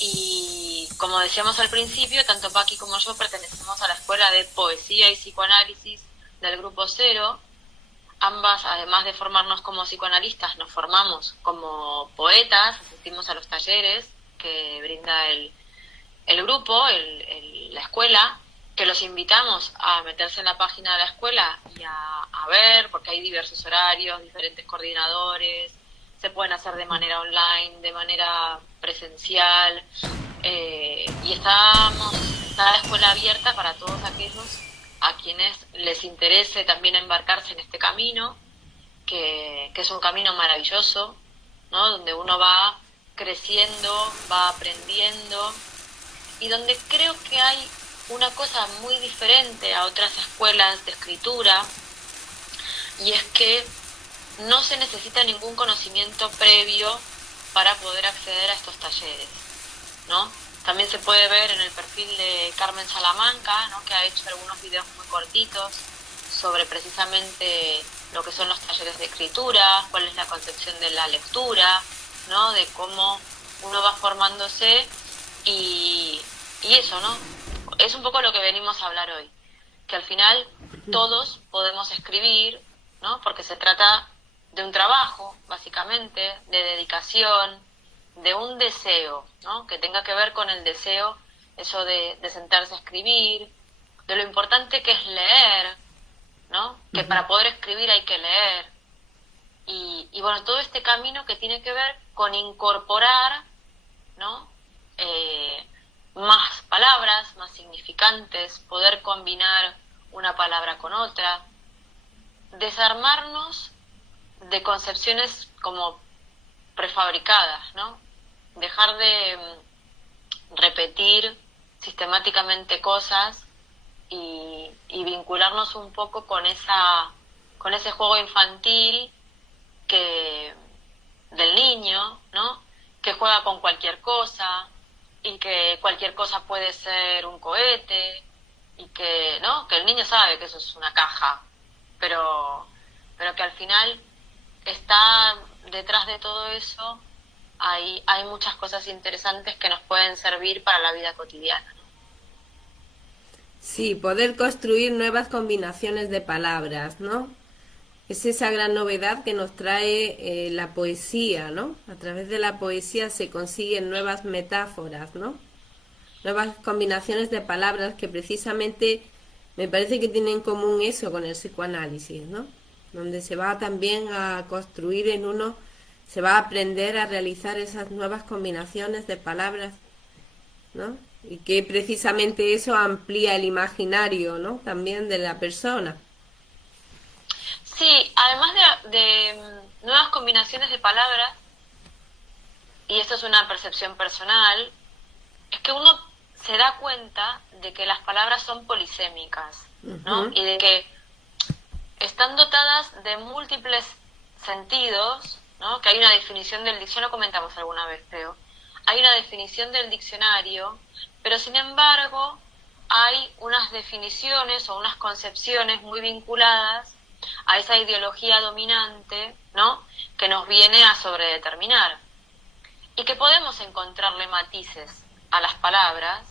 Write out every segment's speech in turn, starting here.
Y como decíamos al principio, tanto Paqui como yo pertenecemos a la Escuela de Poesía y Psicoanálisis del Grupo Cero. Ambas, además de formarnos como psicoanalistas, nos formamos como poetas, asistimos a los talleres que brinda el grupo, la escuela, que los invitamos a meterse en la página de la escuela y a ver, porque hay diversos horarios, diferentes coordinadores, se pueden hacer de manera online, de manera presencial, y está la escuela abierta para todos aquellos a quienes les interese también embarcarse en este camino, que es un camino maravilloso, ¿no? Donde uno va creciendo, va aprendiendo, y donde creo que hay una cosa muy diferente a otras escuelas de escritura, y es que no se necesita ningún conocimiento previo para poder acceder a estos talleres, ¿no? También se puede ver en el perfil de Carmen Salamanca, ¿no? Que ha hecho algunos videos muy cortitos sobre precisamente lo que son los talleres de escritura, cuál es la concepción de la lectura, ¿no? De cómo uno va formándose y, y eso, ¿no? Es un poco lo que venimos a hablar hoy, que al final todos podemos escribir, ¿no? Porque se trata de un trabajo, básicamente, de dedicación, de un deseo, ¿no? Que tenga que ver con el deseo, eso de sentarse a escribir, de lo importante que es leer, ¿no? Que para poder escribir hay que leer. Y bueno, todo este camino que tiene que ver con incorporar, ¿no? Más palabras, más significantes, poder combinar una palabra con otra, desarmarnos de concepciones como prefabricadas, ¿no? Dejar de repetir sistemáticamente cosas y vincularnos un poco con ese juego infantil que del niño, ¿no? Que juega con cualquier cosa y que cualquier cosa puede ser un cohete y que, ¿no? Que el niño sabe que eso es una caja, pero que al final está detrás de todo eso, hay muchas cosas interesantes que nos pueden servir para la vida cotidiana. Sí, poder construir nuevas combinaciones de palabras, ¿no? Es esa gran novedad que nos trae la poesía, ¿no? A través de la poesía se consiguen nuevas metáforas, ¿no? Nuevas combinaciones de palabras que precisamente me parece que tienen en común eso con el psicoanálisis, ¿no? Donde se va también a construir en uno, se va a aprender a realizar esas nuevas combinaciones de palabras, ¿no? Y que precisamente eso amplía el imaginario, ¿no? También de la persona. Sí, además de nuevas combinaciones de palabras, y esto es una percepción personal, es que uno se da cuenta de que las palabras son polisémicas, ¿no? Ujú. Y de que están dotadas de múltiples sentidos, ¿no? Que hay una definición del diccionario, lo comentamos alguna vez, creo. Hay una definición del diccionario, pero sin embargo hay unas definiciones o unas concepciones muy vinculadas a esa ideología dominante, ¿no? Que nos viene a sobredeterminar. Y que podemos encontrarle matices a las palabras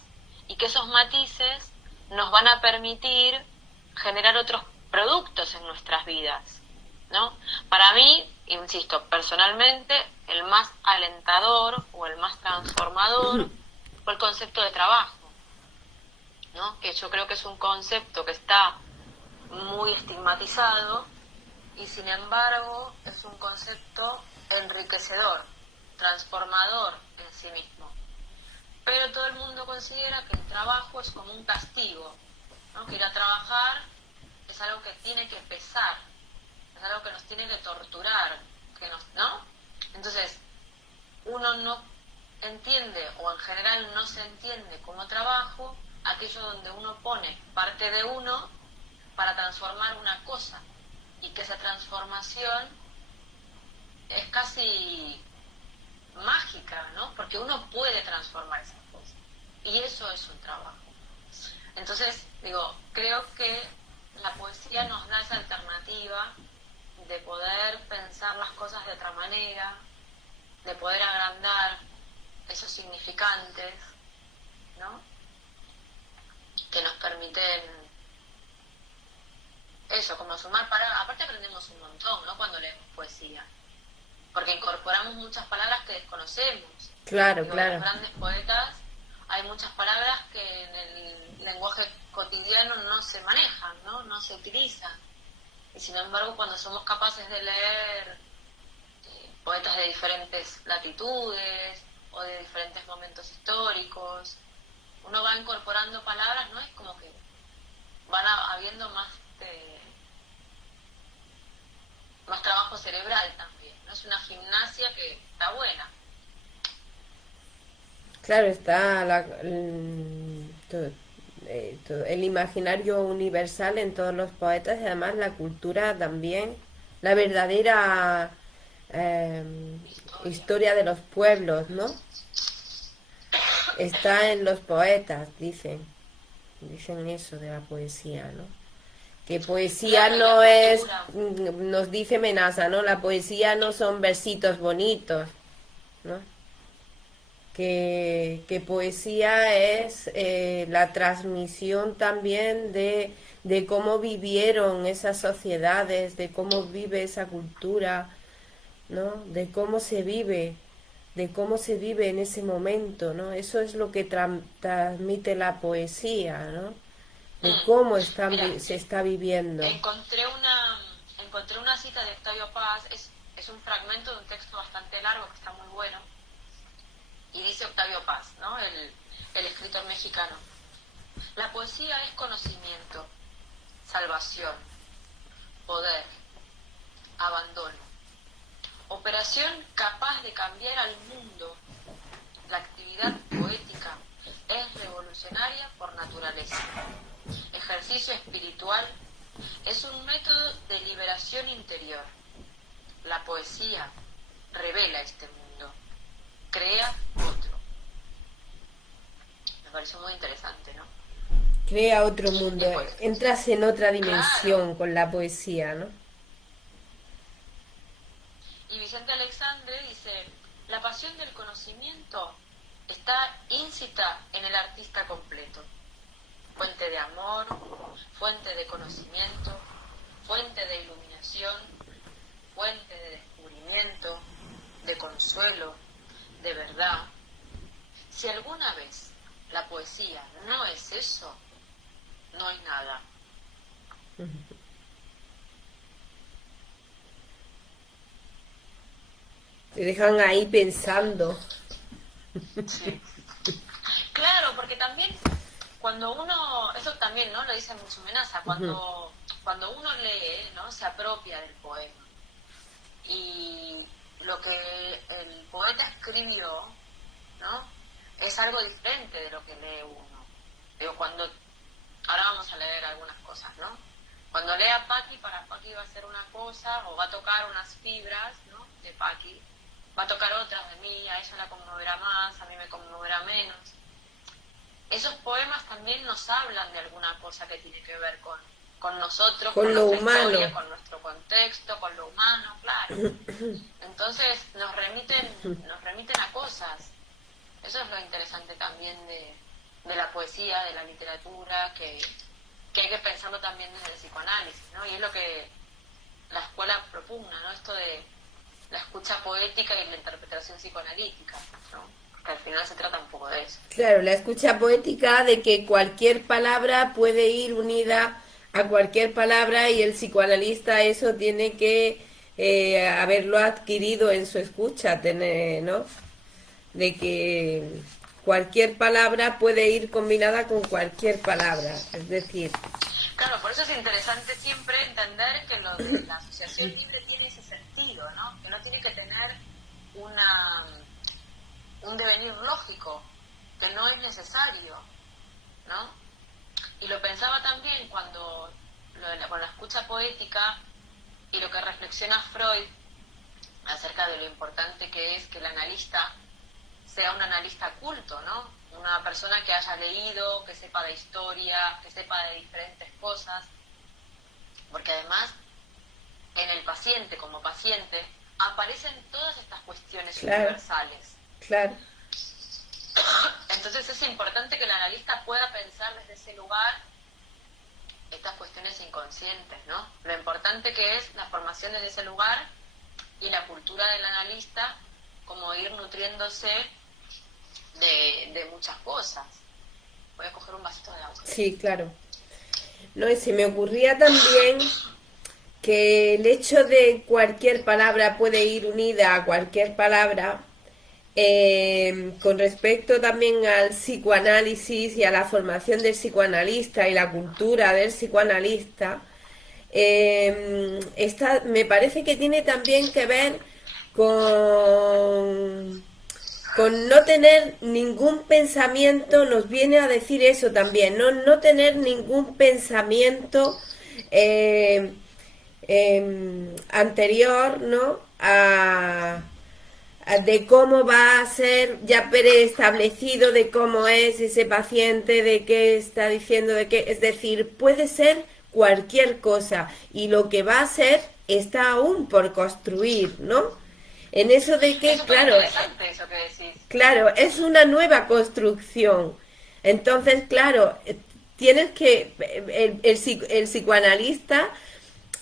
y que esos matices nos van a permitir generar otros productos en nuestras vidas, ¿no? Para mí, insisto, personalmente, el más alentador o el más transformador fue el concepto de trabajo, ¿no? Que yo creo que es un concepto que está muy estigmatizado y sin embargo es un concepto enriquecedor, transformador en sí mismo. Pero todo el mundo considera que el trabajo es como un castigo, ¿no? Que ir a trabajar es algo que tiene que pesar, es algo que nos tiene que torturar, ¿no? Entonces, uno no entiende, o en general no se entiende como trabajo, aquello donde uno pone parte de uno para transformar una cosa, y que esa transformación es casi mágica, ¿no? Porque uno puede transformar esas cosas. Y eso es un trabajo. Entonces, digo, creo que la poesía nos da esa alternativa de poder pensar las cosas de otra manera, de poder agrandar esos significantes, ¿no? Que nos permiten eso, como sumar palabras. Aparte aprendemos un montón, ¿no? Cuando leemos poesía, porque incorporamos muchas palabras que desconocemos. Claro, Digo, claro. los grandes poetas, hay muchas palabras que en el lenguaje cotidiano no se manejan, ¿no? No se utilizan. Y sin embargo, cuando somos capaces de leer poetas de diferentes latitudes o de diferentes momentos históricos, uno va incorporando palabras, ¿no? Es como que van habiendo más trabajo cerebral también, ¿no? Es una gimnasia que está buena. Claro, está el imaginario universal en todos los poetas y además la cultura también, la verdadera eh, Historia. historia de los pueblos, ¿no? Está en los poetas, dicen eso de la poesía, ¿no? Que poesía Claro, y la no es, cultura. nos dice Menaza, ¿no? La poesía no son versitos bonitos, ¿no? Que poesía es la transmisión también de cómo vivieron esas sociedades, de cómo vive esa cultura, ¿no? De cómo se vive en ese momento, ¿no? Eso es lo que transmite la poesía, ¿no? De cómo Mira, se está viviendo. encontré una cita de Octavio Paz, es un fragmento de un texto bastante largo que está muy bueno, y dice Octavio Paz, ¿no? El escritor mexicano: la poesía es conocimiento, salvación, poder, abandono, operación capaz de cambiar al mundo. La actividad poética es revolucionaria por naturaleza. Ejercicio espiritual, es un método de liberación interior. La poesía revela este mundo, crea otro. Me pareció muy interesante, ¿no? Crea otro mundo, Y pues, entras en otra claro. dimensión con la poesía, ¿no? Y Vicente Alexandre dice: la pasión del conocimiento está íncita en el artista completo. Fuente de amor, fuente de conocimiento, fuente de iluminación, fuente de descubrimiento, de consuelo, de verdad. Si alguna vez la poesía no es eso, no hay nada. Te dejan ahí pensando. Sí. Claro, porque también cuando uno, eso también, ¿no? Lo dice mucho Menaza, cuando uno lee, ¿no? Se apropia del poema. Y lo que el poeta escribió, ¿no? Es algo diferente de lo que lee uno. Digo, ahora vamos a leer algunas cosas, ¿no? Cuando lea Paqui, para Paqui va a ser una cosa, o va a tocar unas fibras, ¿no? De Paqui, va a tocar otras de mí, a ella la conmoverá más, a mí me conmoverá menos. Esos poemas también nos hablan de alguna cosa que tiene que ver con nosotros, Con con lo nuestra humano. historia, con nuestro contexto, con lo humano, claro. Entonces nos remiten a cosas. Eso es lo interesante también de la poesía, de la literatura, que hay que pensarlo también desde el psicoanálisis, ¿no? Y es lo que la escuela propugna, ¿no? Esto de la escucha poética y la interpretación psicoanalítica, ¿no? Porque al final se trata un poco de eso. Claro, la escucha poética de que cualquier palabra puede ir unida a cualquier palabra y el psicoanalista eso tiene que haberlo adquirido en su escucha, tener, ¿no? De que cualquier palabra puede ir combinada con cualquier palabra, es decir, Claro, por eso es interesante siempre entender que lo de la asociación libre tiene ese sentido, ¿no? Que no tiene que tener una un devenir lógico, que no es necesario, ¿no? Y lo pensaba también con la escucha poética y lo que reflexiona Freud acerca de lo importante que es que el analista sea un analista culto, ¿no? Una persona que haya leído, que sepa de historia, que sepa de diferentes cosas, porque además en el paciente como paciente aparecen todas estas cuestiones claro, universales. claro. Entonces es importante que el analista pueda pensar desde ese lugar estas cuestiones inconscientes, ¿no? Lo importante que es la formación desde ese lugar y la cultura del analista, como ir nutriéndose de muchas cosas. Voy a coger un vasito de agua. Sí, claro. No, y se me ocurría también que el hecho de cualquier palabra puede ir unida a cualquier palabra, con respecto también al psicoanálisis y a la formación del psicoanalista y la cultura del psicoanalista, me parece que tiene también que ver con no tener ningún pensamiento, nos viene a decir eso también, no tener ningún pensamiento eh, anterior, ¿no? De cómo va a ser ya preestablecido, de cómo es ese paciente, de qué está diciendo, de qué, es decir, puede ser cualquier cosa y lo que va a ser está aún por construir, ¿no? En eso de que, Es claro, interesante eso que decís. claro, es una nueva construcción. Entonces, claro, tienes que, el psicoanalista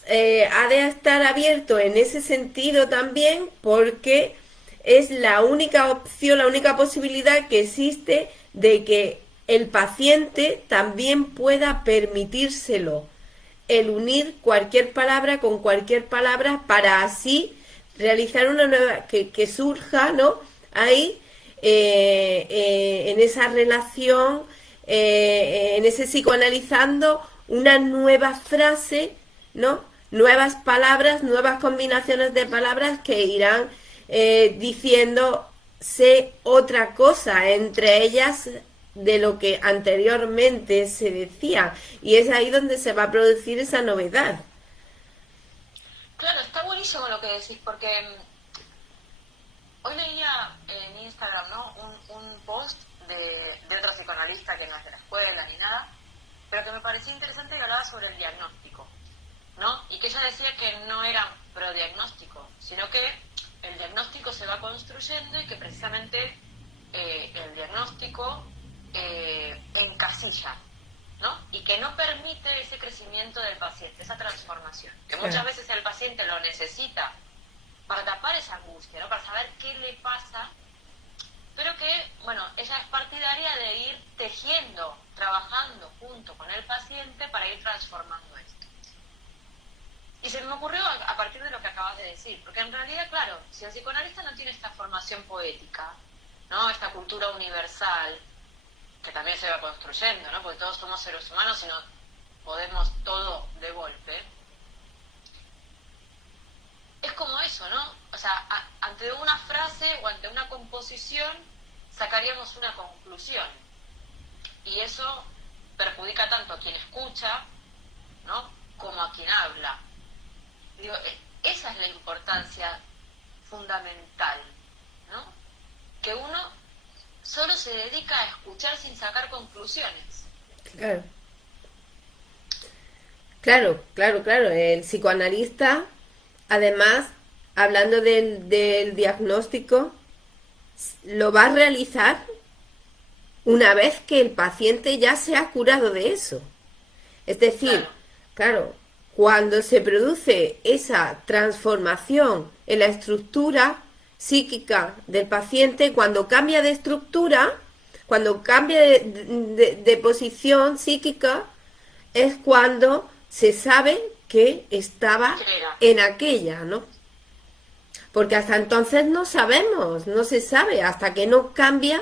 ha de estar abierto en ese sentido también, porque es la única opción, la única posibilidad que existe de que el paciente también pueda permitírselo, el unir cualquier palabra con cualquier palabra para así realizar una nueva, que surja, ¿no? Ahí, en esa relación, en ese psicoanalizando, una nueva frase, ¿no? Nuevas palabras, nuevas combinaciones de palabras que irán diciéndose otra cosa, entre ellas de lo que anteriormente se decía. Y es ahí donde se va a producir esa novedad. Claro, está buenísimo lo que decís, porque hoy leía en Instagram, ¿no? un post de otro psicoanalista que no es de la escuela ni nada, pero que me parecía interesante y hablaba sobre el diagnóstico, ¿no? Y que ella decía que no era prodiagnóstico, sino que el diagnóstico se va construyendo y que precisamente el diagnóstico encasilla, ¿no? Y que no permite ese crecimiento del paciente, esa transformación, que muchas veces el paciente lo necesita para tapar esa angustia, ¿no? Para saber qué le pasa, pero que, bueno, ella es partidaria de ir tejiendo, trabajando junto con el paciente para ir transformando esto. Y se me ocurrió a partir de lo que acabas de decir, porque en realidad, claro, si el psicoanalista no tiene esta formación poética, ¿no? Esta cultura universal, que también se va construyendo, ¿no? Porque todos somos seres humanos y no podemos todo de golpe. Es como eso, ¿no? O sea, ante una frase o ante una composición sacaríamos una conclusión. Y eso perjudica tanto a quien escucha, ¿no? Como a quien habla. Digo, esa es la importancia fundamental, ¿no? Que uno solo se dedica a escuchar sin sacar conclusiones. Claro. Claro. El psicoanalista, además, hablando del diagnóstico, lo va a realizar una vez que el paciente ya se ha curado de eso. Es decir, claro, cuando se produce esa transformación en la estructura psíquica del paciente, cuando cambia de estructura, cuando cambia de posición psíquica, es cuando se sabe que estaba en aquella, ¿no? Porque hasta entonces no sabemos, no se sabe, hasta que no cambia,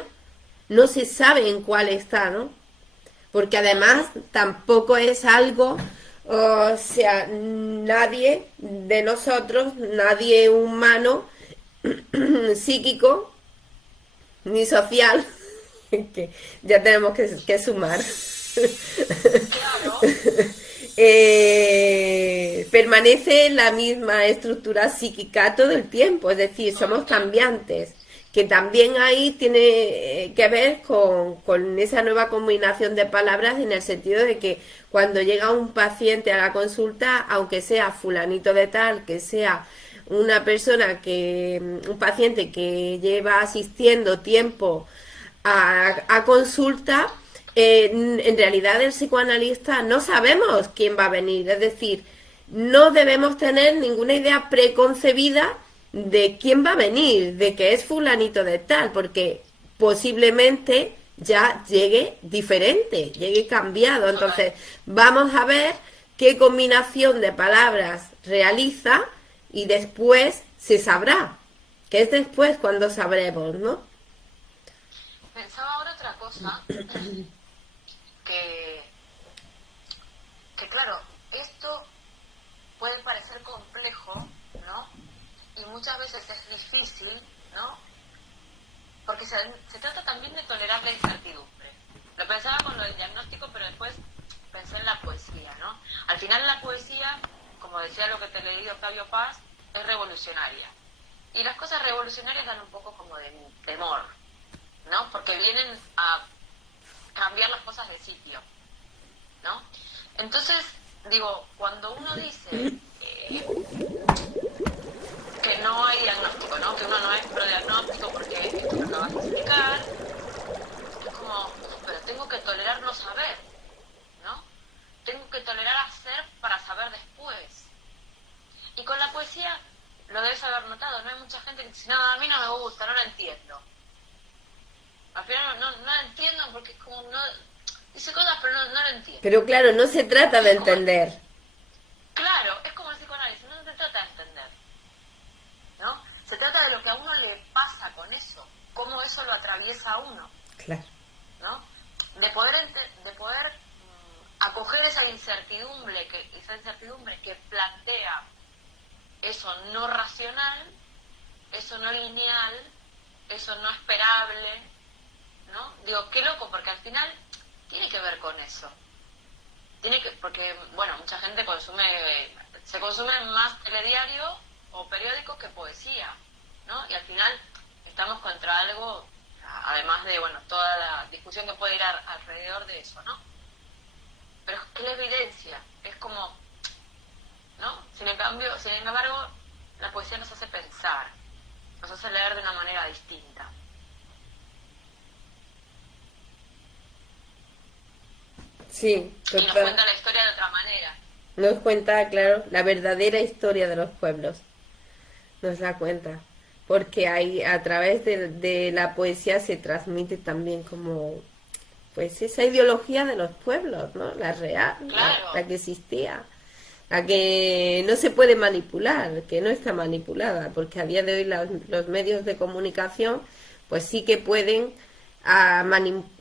no se sabe en cuál está, ¿no? Porque además tampoco es algo, o sea, nadie de nosotros, nadie humano, psíquico, ni social, que ya tenemos que sumar, Claro. Permanece la misma estructura psíquica todo el tiempo, es decir, somos cambiantes, que también ahí tiene que ver con esa nueva combinación de palabras, en el sentido de que cuando llega un paciente a la consulta, aunque sea fulanito de tal, que sea un paciente que lleva asistiendo tiempo a consulta, en realidad el psicoanalista no sabemos quién va a venir, es decir, no debemos tener ninguna idea preconcebida de quién va a venir, de que es fulanito de tal, porque posiblemente ya llegue diferente, llegue cambiado. Entonces, vamos a ver qué combinación de palabras realiza y después se sabrá, que es después cuando sabremos, ¿no? Pensaba ahora otra cosa, que, que claro, esto puede parecer complejo, ¿no? Y muchas veces es difícil, ¿no? Porque se trata también de tolerar la incertidumbre. Lo pensaba con lo del diagnóstico, pero después pensé en la poesía, ¿no? Al final la poesía, como decía lo que te leí de Octavio Paz, es revolucionaria. Y las cosas revolucionarias dan un poco como de temor, ¿no? Porque vienen a cambiar las cosas de sitio, ¿no? Entonces, digo, cuando uno dice que no hay diagnóstico, ¿no? Que uno no es prodiagnóstico porque esto que acabas de explicar, es como, pero tengo que tolerar no saber, ¿no? Tengo que tolerar hacer para saber después. Y con la poesía, lo debes haber notado, no hay mucha gente que dice, no, a mí no me gusta, no la entiendo. Al final no la entiendo porque es como, no, dice cosas pero no la entiendo. Pero claro, no se trata de entender. Claro, es como el psicoanálisis, no se trata de entender, ¿no? Se trata de lo que a uno le pasa con eso, cómo eso lo atraviesa a uno, Claro. ¿no? De poder acoger esa incertidumbre que plantea eso no racional, eso no lineal, eso no esperable, ¿no? Digo, qué loco, porque al final tiene que ver con eso. Porque, bueno, mucha gente se consume más telediario o periódicos que poesía, ¿no? Y al final estamos contra algo, además de, bueno, toda la discusión que puede ir alrededor de eso, ¿no? Pero es la evidencia, es como, ¿no? Sin embargo, la poesía nos hace pensar, nos hace leer de una manera distinta. Sí, Y nos cuenta la historia de otra manera. Nos cuenta, claro, la verdadera historia de los pueblos. Nos da cuenta. Porque hay, a través de la poesía se transmite también como, pues esa ideología de los pueblos, ¿no? La real, Claro. la que existía. La que no se puede manipular, que no está manipulada, porque a día de hoy los medios de comunicación pues sí que pueden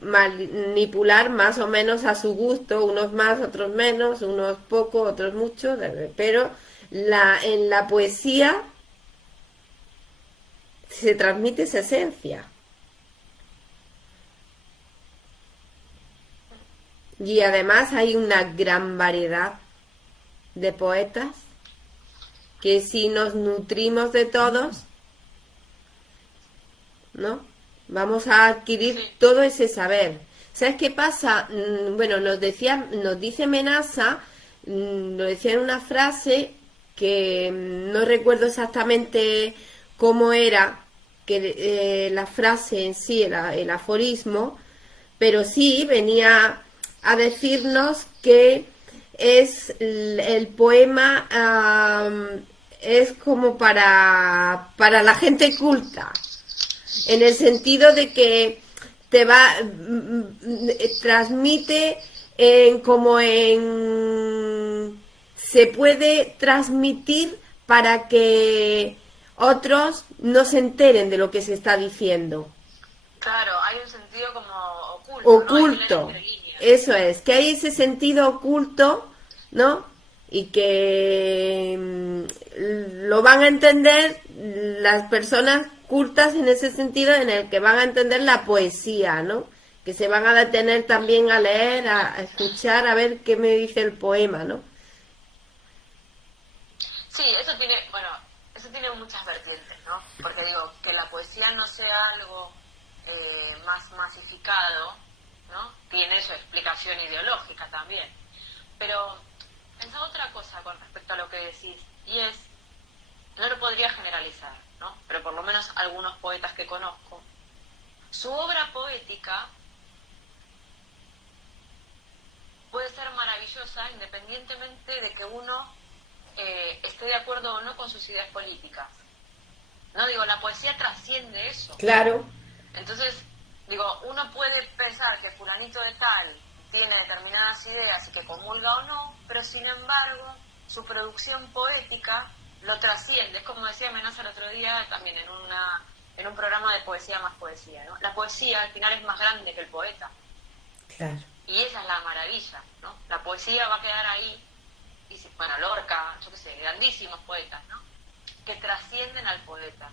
manipular más o menos a su gusto, unos más, otros menos, unos poco, otros mucho, pero en la poesía se transmite esa esencia. Y además hay una gran variedad de poetas que si nos nutrimos de todos, ¿no? Vamos a adquirir todo ese saber. ¿Sabes qué pasa? Bueno, nos dice Menasa, lo decía en una frase que no recuerdo exactamente cómo era que la frase en sí, el aforismo, pero sí venía a decirnos que es el poema es como para la gente culta, en el sentido de que te transmite se puede transmitir para que otros no se enteren de lo que se está diciendo. Claro, hay un sentido como oculto, oculto, ¿no? Eso es, que hay ese sentido oculto, ¿no? Y que lo van a entender las personas cultas en ese sentido, en el que van a entender la poesía, ¿no? Que se van a detener también a leer, a escuchar, a ver qué me dice el poema, ¿no? Sí, eso tiene muchas vertientes, ¿no? Porque digo, que la poesía no sea algo más masificado, ¿no? Tiene su explicación ideológica también. Pero pensaba otra cosa con respecto a lo que decís, y es, no lo podría generalizar, ¿no? Pero por lo menos algunos poetas que conozco su obra poética puede ser maravillosa independientemente de que uno esté de acuerdo o no con sus ideas políticas. No, digo, la poesía trasciende eso. Claro. Entonces, digo, uno puede pensar que fulanito de tal tiene determinadas ideas y que comulga o no, pero sin embargo, su producción poética lo trasciende. Es como decía Menaza el otro día también en un programa de Poesía más Poesía, ¿no? La poesía al final es más grande que el poeta. Claro. Y esa es la maravilla, ¿no? La poesía va a quedar ahí, y bueno, Lorca, yo qué sé, grandísimos poetas, ¿no? Que trascienden al poeta,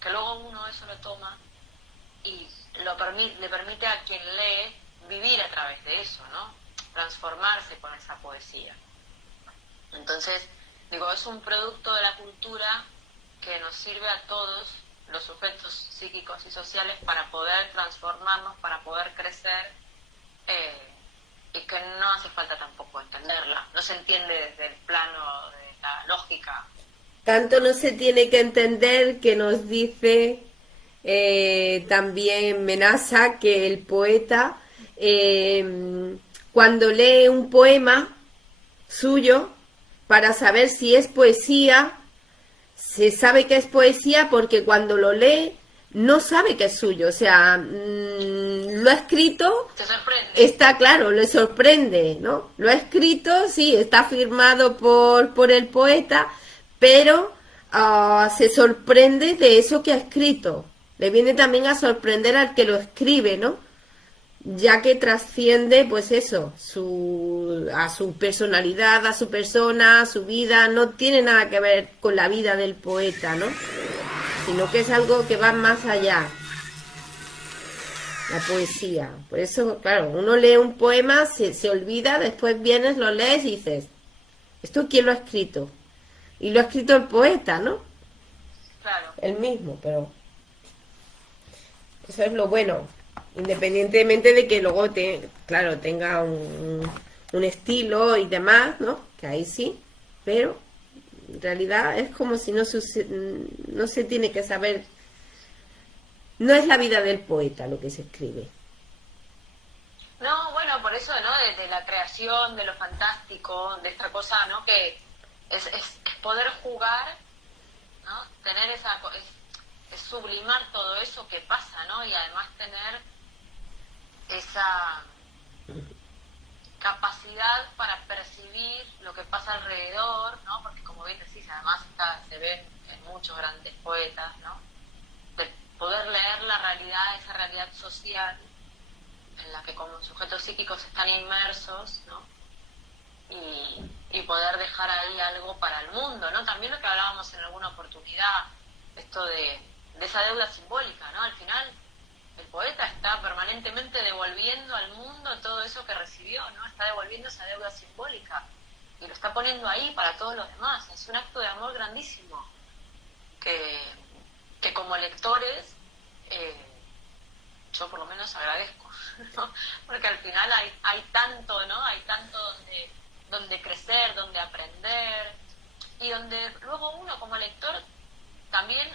que luego uno eso lo toma y le permite a quien lee vivir a través de eso, ¿no? Transformarse con esa poesía. Entonces, digo, es un producto de la cultura que nos sirve a todos los sujetos psíquicos y sociales para poder transformarnos, para poder crecer, y que no hace falta tampoco entenderla. No se entiende desde el plano de la lógica. Tanto no se tiene que entender que nos dice también Menaza que el poeta, cuando lee un poema suyo, para saber si es poesía, se sabe que es poesía porque cuando lo lee no sabe que es suyo, o sea, lo ha escrito, Se sorprende. está claro, le sorprende, ¿no? Lo ha escrito, sí, está firmado por el poeta, pero se sorprende de eso que ha escrito. Le viene también a sorprender al que lo escribe, ¿no? Ya que trasciende, pues eso, a su personalidad, a su persona, a su vida, no tiene nada que ver con la vida del poeta, ¿no? Sino que es algo que va más allá, la poesía. Por eso, claro, uno lee un poema, se olvida, después vienes, lo lees y dices, ¿esto quién lo ha escrito? Y lo ha escrito el poeta, ¿no? Claro. El mismo, pero eso es lo bueno. Independientemente de que luego, claro, tenga un estilo y demás, ¿no? Que ahí sí, pero en realidad es como si no se tiene que saber. No es la vida del poeta lo que se escribe. No, bueno, por eso, ¿no? De la creación, de lo fantástico, de esta cosa, ¿no? Que es poder jugar, ¿no? Tener es sublimar todo eso que pasa, ¿no? Y además tener esa capacidad para percibir lo que pasa alrededor, ¿no? Porque como bien decís, además se ve en muchos grandes poetas, ¿no? De poder leer la realidad, esa realidad social en la que como sujetos psíquicos están inmersos, ¿no? Y poder dejar ahí algo para el mundo, ¿no? También lo que hablábamos en alguna oportunidad, esto de esa deuda simbólica, ¿no? Al final el poeta está permanentemente devolviendo al mundo todo eso que recibió, ¿no? Está devolviendo esa deuda simbólica y lo está poniendo ahí para todos los demás. Es un acto de amor grandísimo que como lectores yo por lo menos agradezco, ¿no? Porque al final hay tanto, ¿no? Hay tanto donde crecer, donde aprender, y donde luego uno como lector también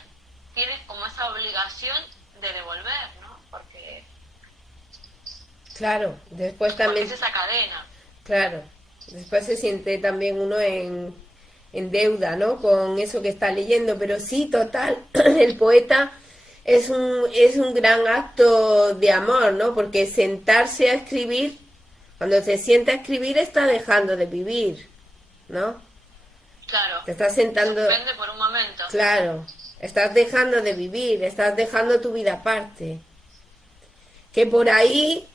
tiene como esa obligación de devolver, ¿no? Porque Claro, después también, es esa cadena. claro, después se siente también uno en deuda, ¿no? Con eso que está leyendo, pero sí, total, el poeta es un gran acto de amor, ¿no? Porque sentarse a escribir, cuando se sienta a escribir está dejando de vivir, ¿no? Claro. Te estás sentando, Suspende por un momento. claro, estás dejando de vivir, estás dejando tu vida aparte. Que por ahí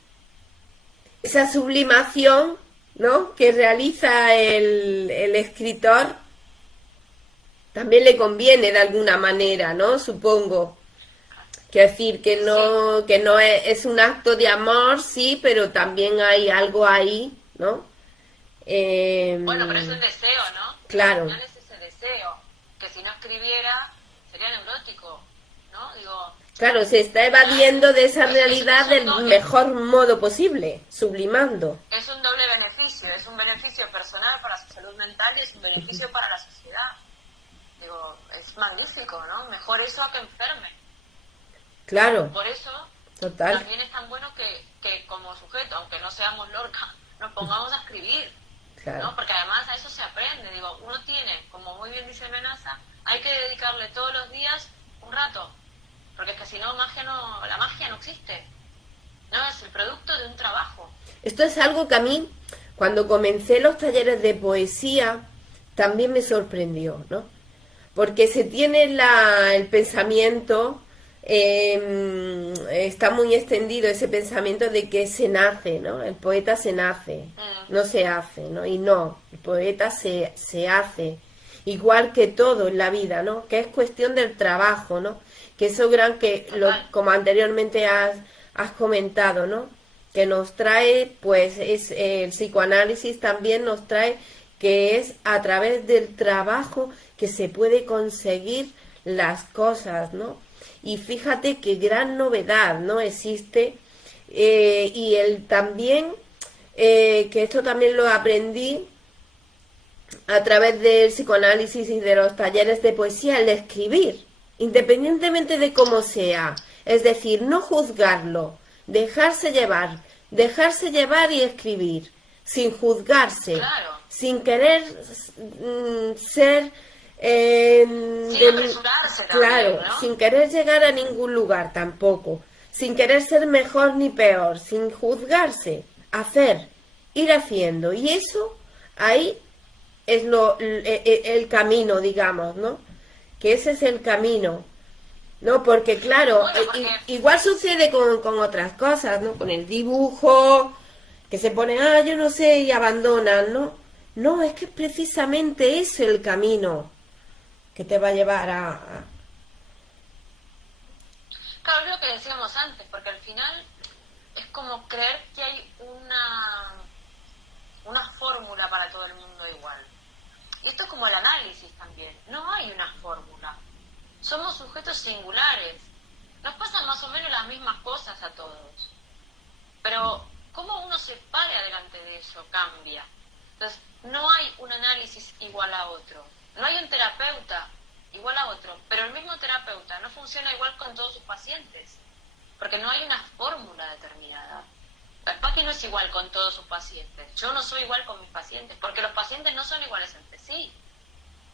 esa sublimación, ¿no? Que realiza el escritor también le conviene de alguna manera, ¿no? Supongo. Quiero decir que no es un acto de amor, sí, pero también hay algo ahí, ¿no? Bueno, pero es el deseo, ¿no? Claro. Al final es ese deseo, que si no escribiera sería neurótico, ¿no? Digo, Claro, se está evadiendo de esa es realidad del mejor modo posible, sublimando. es un doble beneficio, es un beneficio personal para su salud mental y es un beneficio para la sociedad. Digo, es magnífico, ¿no? Mejor eso a que enferme. Claro. Por eso Total. también es tan bueno que como sujeto, aunque no seamos Lorca, nos pongamos a escribir, Claro. ¿no? Porque además a eso se aprende. Digo, uno tiene, como muy bien dice Menaza, hay que dedicarle todos los días un rato, porque es que si no, la magia no existe. No, es el producto de un trabajo. Esto es algo que a mí, cuando comencé los talleres de poesía, también me sorprendió, ¿no? Porque se tiene el pensamiento, está muy extendido ese pensamiento de que se nace, ¿no? El poeta se nace, no se hace, ¿no? Y no, el poeta se hace, igual que todo en la vida, ¿no? Que es cuestión del trabajo, ¿no? Que eso como anteriormente has comentado, ¿no? Que nos trae, pues, el psicoanálisis también nos trae que es a través del trabajo que se puede conseguir las cosas, ¿no? Y fíjate qué gran novedad, ¿no? Existe, y el también, que esto también lo aprendí a través del psicoanálisis y de los talleres de poesía, el escribir, independientemente de cómo sea, es decir, no juzgarlo, dejarse llevar y escribir, sin juzgarse, Claro. sin querer ser Sin apresurarse claro, también, ¿no? sin querer llegar a ningún lugar tampoco, sin querer ser mejor ni peor, sin juzgarse, hacer, ir haciendo, y eso ahí es el camino, digamos, ¿no? Que ese es el camino, ¿no? Porque claro, Bueno, porque... igual sucede con otras cosas, ¿no? Con el dibujo, que se pone, yo no sé, y abandonan, ¿no? No, es que precisamente es el camino que te va a llevar a... Claro, es lo que decíamos antes, porque al final es como creer que hay una fórmula para todo el mundo igual. Y esto es como el análisis también. No hay una fórmula. Somos sujetos singulares. Nos pasan más o menos las mismas cosas a todos. Pero cómo uno se pare adelante de eso cambia. Entonces, no hay un análisis igual a otro. No hay un terapeuta igual a otro. Pero el mismo terapeuta no funciona igual con todos sus pacientes. Porque no hay una fórmula determinada. El Paqui no es igual con todos sus pacientes. Yo no soy igual con mis pacientes, porque los pacientes no son iguales entre sí.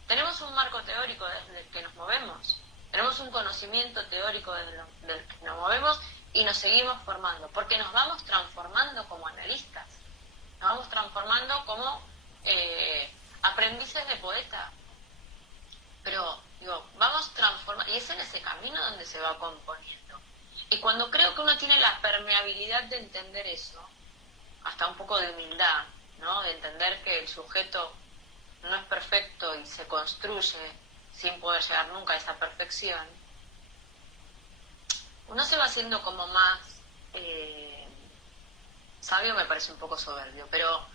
Tenemos un marco teórico desde el que nos movemos. Tenemos un conocimiento teórico desde el que nos movemos y nos seguimos formando, porque nos vamos transformando como analistas. Nos vamos transformando como aprendices de poeta. Pero, vamos transformando, y es en ese camino donde se va componiendo. Y cuando creo que uno tiene la permeabilidad de entender eso, hasta un poco de humildad, ¿no? De entender que el sujeto no es perfecto y se construye sin poder llegar nunca a esa perfección, uno se va haciendo como más sabio, me parece un poco soberbio, pero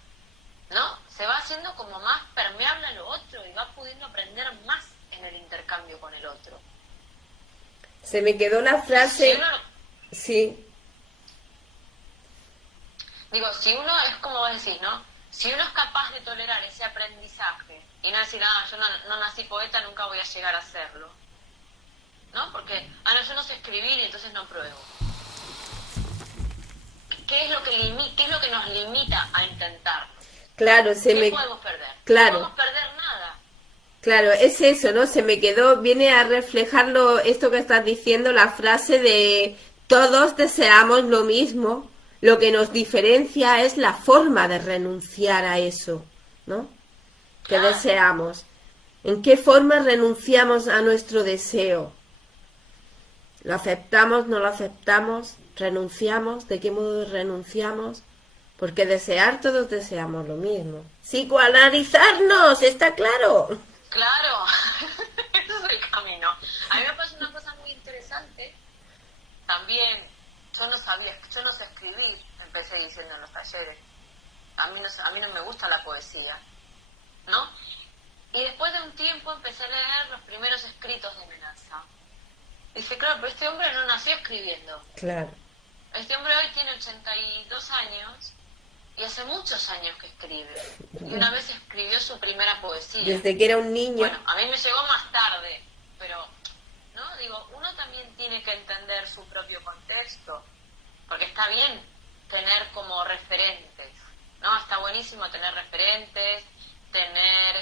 no, se va haciendo como más permeable a lo otro y va pudiendo aprender más en el intercambio con el otro. Se me quedó la frase... Si uno, sí. Digo, si uno es como vos decís, ¿no? Si uno es capaz de tolerar ese aprendizaje y no decir, yo no nací poeta, nunca voy a llegar a serlo, ¿no? Porque, no, yo no sé escribir y entonces no pruebo. ¿Qué es lo que nos limita a intentarlo? Claro, ¿Qué podemos perder? Claro. No podemos perder nada. Claro, es eso, ¿no? Se me quedó, viene a reflejarlo esto que estás diciendo, la frase de todos deseamos lo mismo, lo que nos diferencia es la forma de renunciar a eso, ¿no? Que deseamos. ¿En qué forma renunciamos a nuestro deseo? ¿Lo aceptamos, no lo aceptamos? ¿Renunciamos? ¿De qué modo renunciamos? Porque desear, todos deseamos lo mismo. Psicoanalizarnos, ¿está claro? Claro, ese es el camino. A mí me parece una cosa muy interesante. También, yo no sé escribir, empecé diciendo en los talleres. A mí no me gusta la poesía, ¿no? Y después de un tiempo empecé a leer los primeros escritos de Menaza. Dice, claro, pero este hombre no nació escribiendo. Claro. Este hombre hoy tiene 82 años y hace muchos años que escribe. Y una vez escribió su primera poesía. Desde que era un niño. Bueno, a mí me llegó más tarde, pero, ¿no? Digo, uno también tiene que entender su propio contexto. porque está bien tener como referentes, ¿no? Está buenísimo tener referentes, tener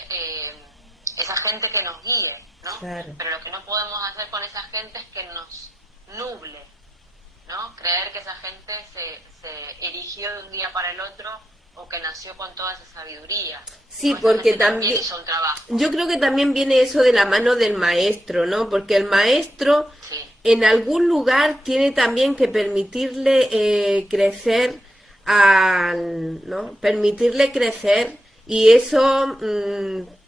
esa gente que nos guíe, ¿no? Claro. Pero lo que no podemos hacer con esa gente es que nos nuble, ¿no? Creer que esa gente se erigió de un día para el otro o que nació con toda esa sabiduría. Sí, O esa porque gente también hizo un trabajo. yo creo que también viene eso de la mano del maestro, ¿no? Porque el maestro Sí. en algún lugar tiene también que permitirle crecer ¿no? Permitirle crecer, y eso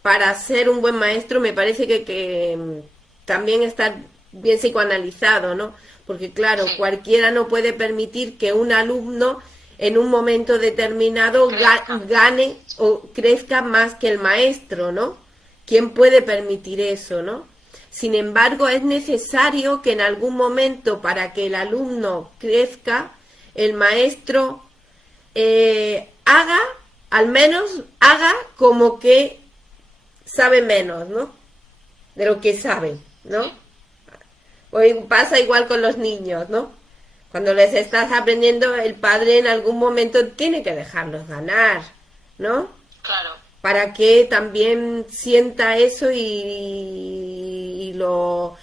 para ser un buen maestro me parece que también está bien psicoanalizado, ¿no? Porque claro, Sí. cualquiera no puede permitir que un alumno en un momento determinado gane o crezca más que el maestro, ¿no? ¿Quién puede permitir eso, no? Sin embargo, es necesario que en algún momento, para que el alumno crezca, el maestro haga, al menos haga como que sabe menos, ¿no? De lo que sabe, ¿no? Sí. Hoy pasa igual con los niños, ¿no? Cuando les estás aprendiendo, el padre en algún momento tiene que dejarlos ganar, ¿no? Claro. Para que también sienta eso y lo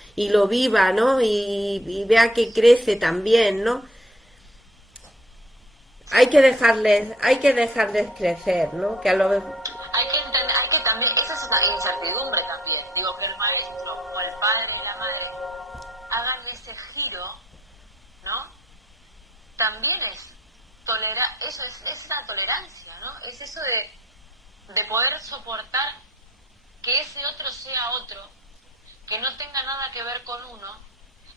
viva, ¿no? Y vea que crece también, ¿no? Hay que dejarles crecer, ¿no? Que a lo Hay que entender, hay que también, esa es una incertidumbre también. Digo, que el maestro o el padre y la madre hagan ese giro, ¿no? También es tolerar, eso es la tolerancia, ¿no? Es eso de poder soportar que ese otro sea otro, que no tenga nada que ver con uno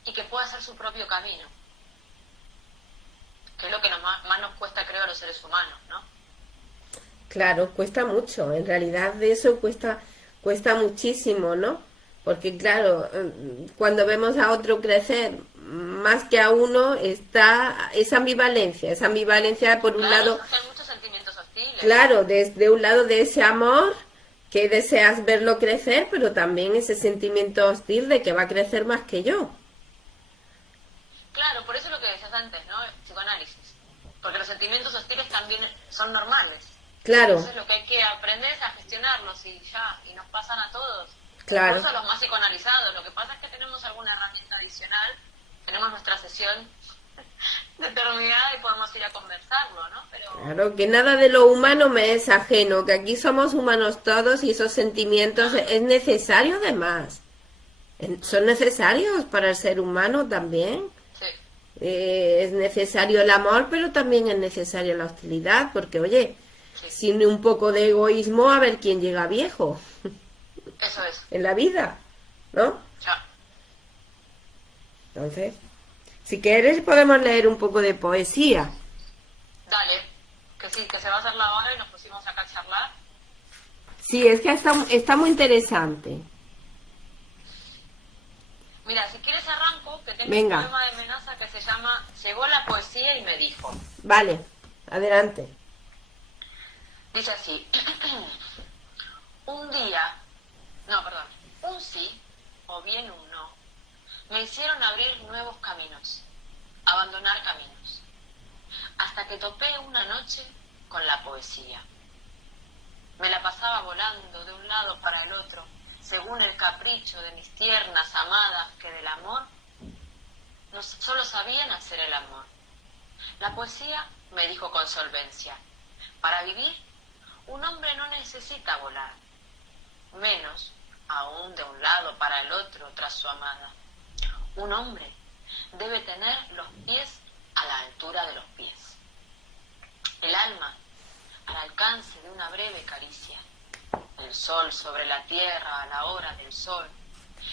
y que pueda hacer su propio camino. Que es lo que más nos cuesta, creo, a los seres humanos, ¿no? Claro, cuesta mucho, en realidad de eso cuesta muchísimo, ¿no? Porque claro, cuando vemos a otro crecer más que a uno está esa ambivalencia por un Claro, lado, hay muchos sentimientos hostiles. claro, desde un lado de ese amor que deseas verlo crecer, pero también ese sentimiento hostil de que va a crecer más que yo. Claro, por eso es lo que decías antes, ¿no? El psicoanálisis. Porque los sentimientos hostiles también son normales. Claro, Entonces lo que hay que aprender es a gestionarlos y ya, y nos pasan a todos. claro. Incluso a los más psicoanalizados. Lo que pasa es que tenemos alguna herramienta adicional, tenemos nuestra sesión determinada y podemos ir a conversarlo, ¿no? Pero Claro, que nada de lo humano me es ajeno, que aquí somos humanos todos y esos sentimientos es necesario además. Son necesarios para el ser humano también. sí, Es necesario el amor, pero también es necesaria la hostilidad, porque oye, sí, sin un poco de egoísmo, a ver quién llega viejo eso es. en la vida, ¿no? Ya. Entonces, si quieres podemos leer un poco de poesía. Dale, que sí, que se va a hacer la hora y nos pusimos acá a charlar. Sí, es que está muy interesante. Mira, si quieres arranco, que tengo Venga. un poema de Menaza que se llama Llegó la poesía y me dijo. Vale, adelante. Dice así, un sí o bien un no, me hicieron abrir nuevos caminos, abandonar caminos, hasta que topé una noche con la poesía. Me la pasaba volando de un lado para el otro, según el capricho de mis tiernas amadas que del amor no solo sabían hacer el amor. La poesía me dijo con solvencia, para vivir un hombre no necesita volar, menos aún de un lado para el otro tras su amada. Un hombre debe tener los pies a la altura de los pies, el alma al alcance de una breve caricia, el sol sobre la tierra a la hora del sol,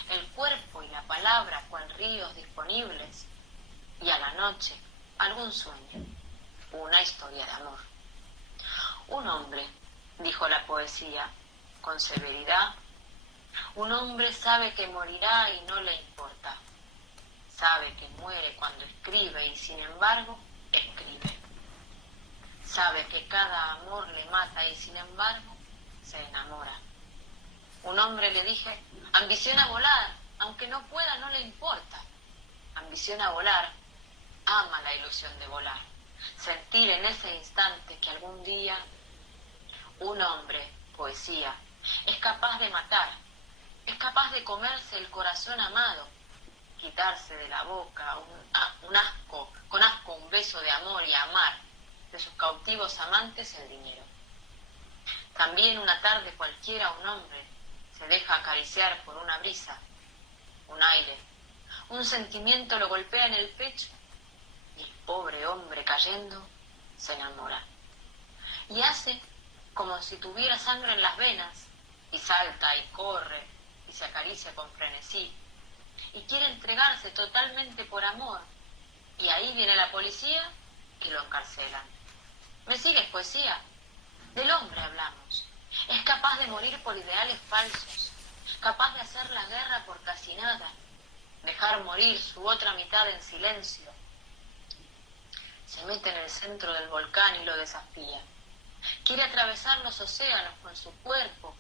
el cuerpo y la palabra cual ríos disponibles, y a la noche algún sueño, una historia de amor. Un hombre, dijo la poesía con severidad, un hombre sabe que morirá y no le importa, sabe que muere cuando escribe y sin embargo escribe, sabe que cada amor le mata y sin embargo se enamora. Un hombre, le dije, ambiciona volar, aunque no pueda no le importa, ambiciona volar ama la ilusión de volar, sentir en ese instante que algún día un hombre, poesía, es capaz de matar, es capaz de comerse el corazón amado, quitarse de la boca con asco un beso de amor y amar de sus cautivos amantes el dinero. También una tarde cualquiera un hombre se deja acariciar por una brisa, un aire, un sentimiento lo golpea en el pecho y el pobre hombre cayendo se enamora. Y hace como si tuviera sangre en las venas y salta y corre y se acaricia con frenesí y quiere entregarse totalmente por amor y ahí viene la policía y lo encarcelan. ¿Me sigues, poesía? Del hombre hablamos. Es capaz de morir por ideales falsos, capaz de hacer la guerra por casi nada, dejar morir su otra mitad en silencio. Se mete en el centro del volcán y lo desafía. Quiere atravesar los océanos con su cuerpo,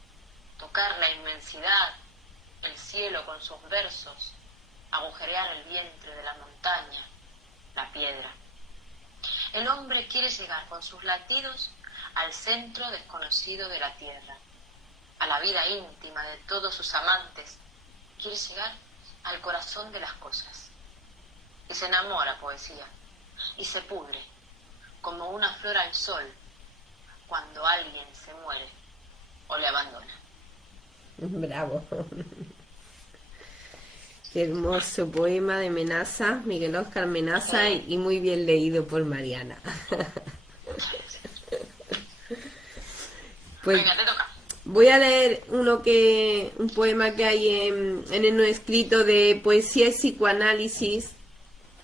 tocar la inmensidad, el cielo con sus versos, agujerear el vientre de la montaña, la piedra. El hombre quiere llegar con sus latidos al centro desconocido de la tierra, a la vida íntima de todos sus amantes. Quiere llegar al corazón de las cosas. Y se enamora, poesía, y se pudre, como una flor al sol, cuando alguien se muere o le abandona. Bravo. Qué hermoso poema de Menaza, Miguel Óscar Menaza, y muy bien leído por Mariana. Pues Venga, te toca. voy a leer un poema que hay en el no escrito de poesía y psicoanálisis,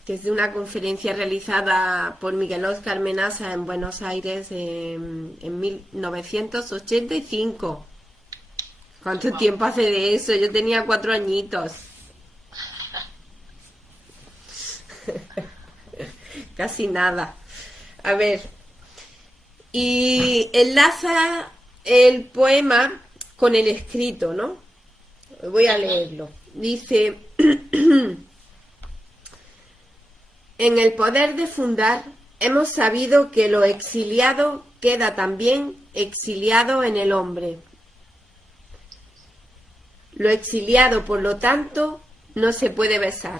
que es de una conferencia realizada por Miguel Óscar Menaza en Buenos Aires en 1985. ¿Cuánto tiempo hace de eso? Yo tenía 4 añitos. Casi nada. A ver. Y enlaza el poema con el escrito, ¿no? Voy a leerlo. Dice: en el poder de fundar hemos sabido que lo exiliado queda también exiliado en el hombre. Lo exiliado, por lo tanto, no se puede besar.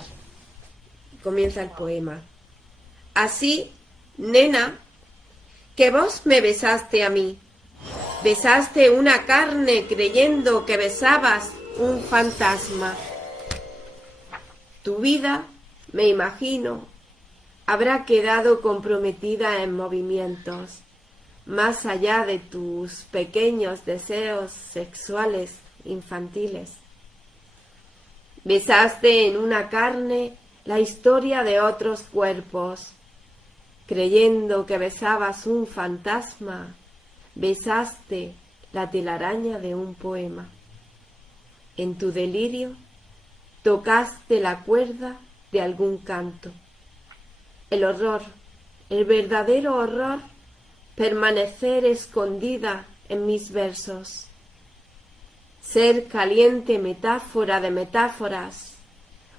Comienza el poema. Así, nena, que vos me besaste a mí. Besaste una carne creyendo que besabas un fantasma. Tu vida, me imagino, habrá quedado comprometida en movimientos, más allá de tus pequeños deseos sexuales infantiles. Besaste en una carne la historia de otros cuerpos. Creyendo que besabas un fantasma, besaste la telaraña de un poema. En tu delirio, tocaste la cuerda de algún canto. El horror, el verdadero horror, permanecer escondida en mis versos. Ser caliente metáfora de metáforas,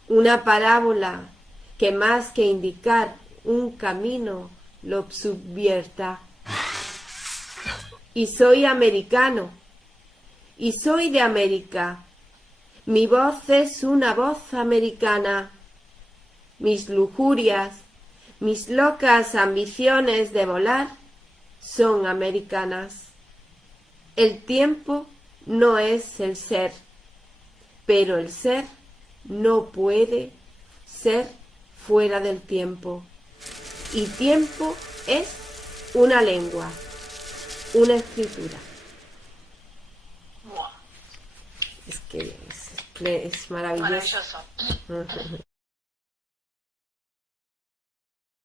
una parábola que más que indicar un camino lo subvierta. Y soy americano, y soy de América. Mi voz es una voz americana. Mis lujurias, mis locas ambiciones de volar son americanas. El tiempo no es el ser, pero el ser no puede ser fuera del tiempo. Y tiempo es una lengua, una escritura. Es que es maravilloso. Maravilloso.